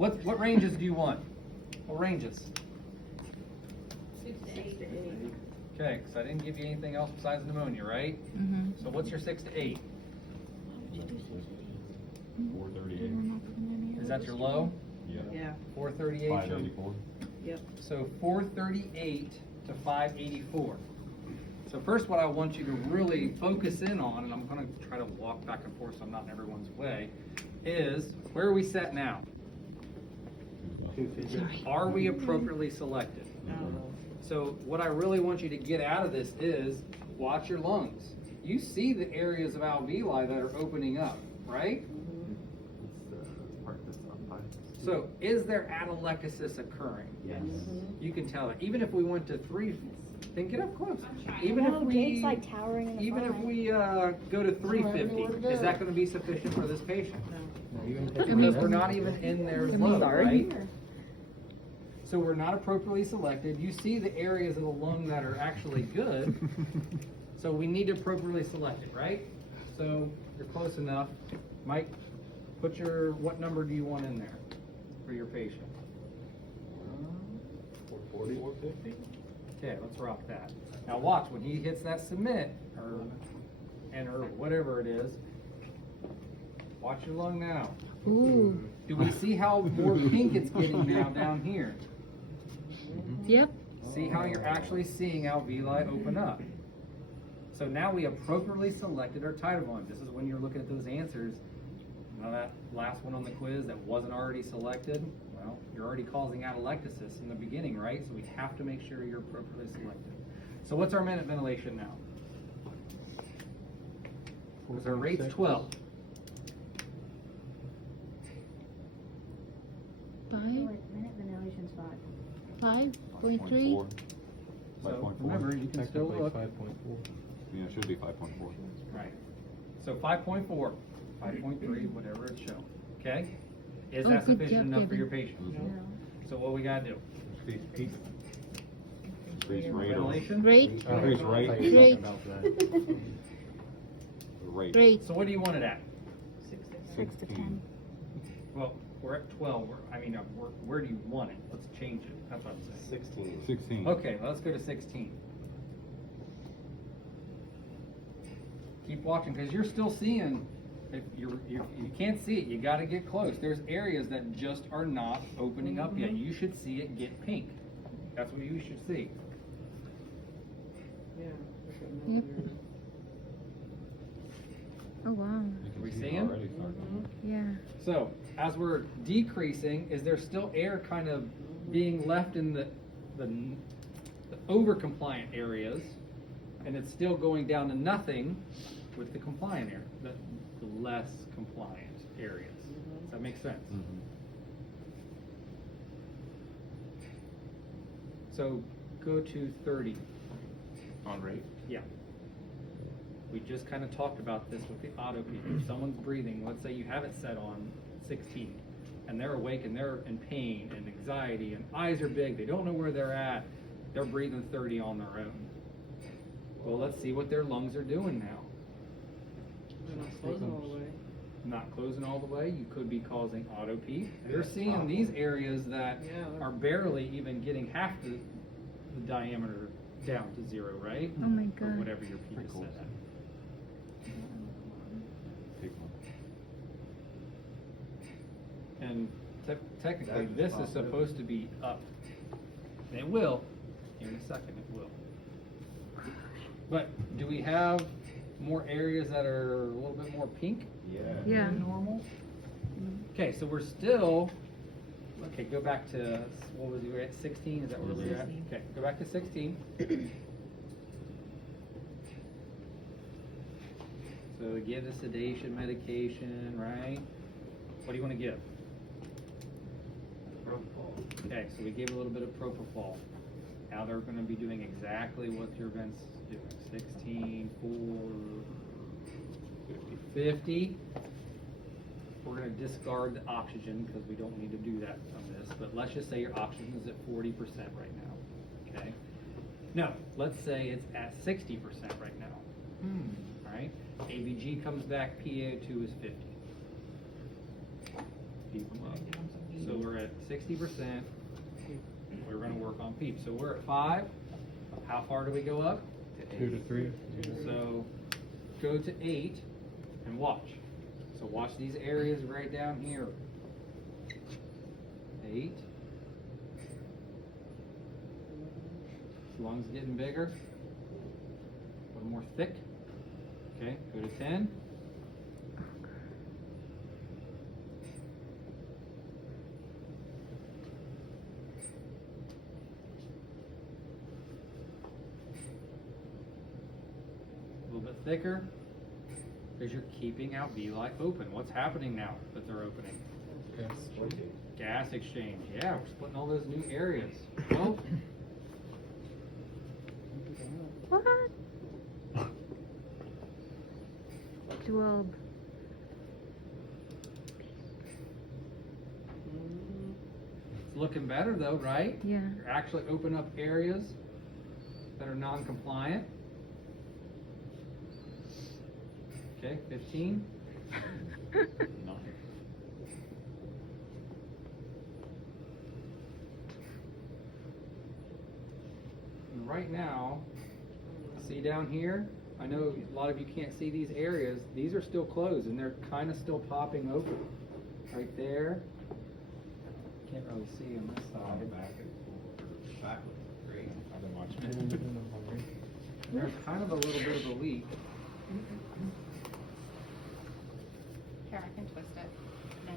What ranges do you want? What ranges? 6 to 8. Okay, so I didn't give you anything else besides pneumonia, right? Mm-hmm. So what's your 6 to 8? 438. Is that your low? Yeah. Yeah, 438. 584. yep. So 438 to 584. So first what I want you to really focus in on, and I'm going to try to walk back and forth so I'm not in everyone's way, is where are we set now? Are we appropriately selected? So what I really want you to get out of this is watch your lungs. You see the areas of alveoli that are opening up, right? So is there atelectasis occurring? Yes. You can tell it. Even if we went to 3, then get up close. Even No, if Jake's we, like towering in the even if front. we go to 350, is that going to be sufficient for this patient? I Because mean, we're not even in their I mean, low, sorry. right? So we're not appropriately selected. You see the areas of the lung that are actually good. So we need to appropriately select it, right? So you're close enough. Mike, put what number do you want in there for your patient? 440, 450. Okay, let's rock that. Now watch, when he hits that submit, or enter, whatever it is, watch your lung now. Ooh. Do we see how more pink it's getting now down here? Yep. See how you're actually seeing alveoli open up. So now we appropriately selected our tidal volume. This is when you're looking at those answers. Now that last one on the quiz that wasn't already selected, well, you're already causing atelectasis in the beginning, right? So we have to make sure you're appropriately selected. So what's our minute ventilation now? Because our rate's 12. 5, Minute ventilation's 5. 5.3. 5.4. So 5.4. remember, you can still look. 5.4. Yeah, it should be 5.4. Right. So 5.4, 5.3, whatever it's shown. Okay? Is Oh, that good sufficient job, enough for Kevin. your patient? So what we gotta do? Increase rate. Ventilation? Rate. Increase rate. Rate. Rate. Rate. So what do you want it at? 6 to 10. Well, we're at 12. Where do you want it? Let's change it. That's what I'm saying. 16. Okay, let's go to 16. Keep watching because you're still seeing. If you can't see it, you got to get close. There's areas that just are not opening up yet. You should see it get pink. That's what you should see. Yep. Oh wow. You We can see it 'em? already starting. Yeah. So as we're decreasing, is there still air kind of being left in the over compliant areas, and it's still going down to nothing with the compliant area, the less compliant areas? Does that make sense? So go to 30. On rate. Yeah. We just kind of talked about this with the auto peak. If someone's breathing, let's say you have it set on 16, and they're awake and they're in pain and anxiety and eyes are big, they don't know where they're at, they're breathing 30 on their own. Well, let's see what their lungs are doing now. Not closing all the way, you could be causing auto peak. You're seeing these areas that are barely even getting half the diameter down to 0, right? Oh my Or God. whatever your peak is set at. Take one. And technically, this is supposed to be up. And it will, here in a second, it will. But do we have more areas that are a little bit more pink Yeah. than normal? Okay, so we're still, okay, go back to, what was you at, 16? Is that where we're at? Okay, go back to 16. So give the sedation medication, right? What do you want to give? Okay, so we gave a little bit of propofol. Now they're going to be doing exactly what your vents doing. 16, 4, 50. We're going to discard the oxygen because we don't need to do that on this. But let's just say your oxygen is at 40% right now. Okay? No, let's say it's at 60% right now. All right? AVG comes back, PaO2 is 50. Keep them up. So we're at 60%. We're gonna work on PEEP. So we're at 5. How far do we go up? 2 to 3. So go to 8 and watch. So watch these areas right down here. 8. Lungs getting bigger. A little more thick. Okay, go to 10. A little bit thicker, because you're keeping alveoli open. What's happening now that they're opening? Gas exchange. Yeah, we're splitting all those new areas. Well, What? 12. it's looking better though, right? Yeah. You're actually open up areas that are non-compliant. Okay, 15. And right now, see down here, I know a lot of you can't see these areas. These are still closed and they're kind of still popping open. Right there. Can't really see on this side. I've been watching. There's kind of a little bit of a leak. Here, I can twist it. No.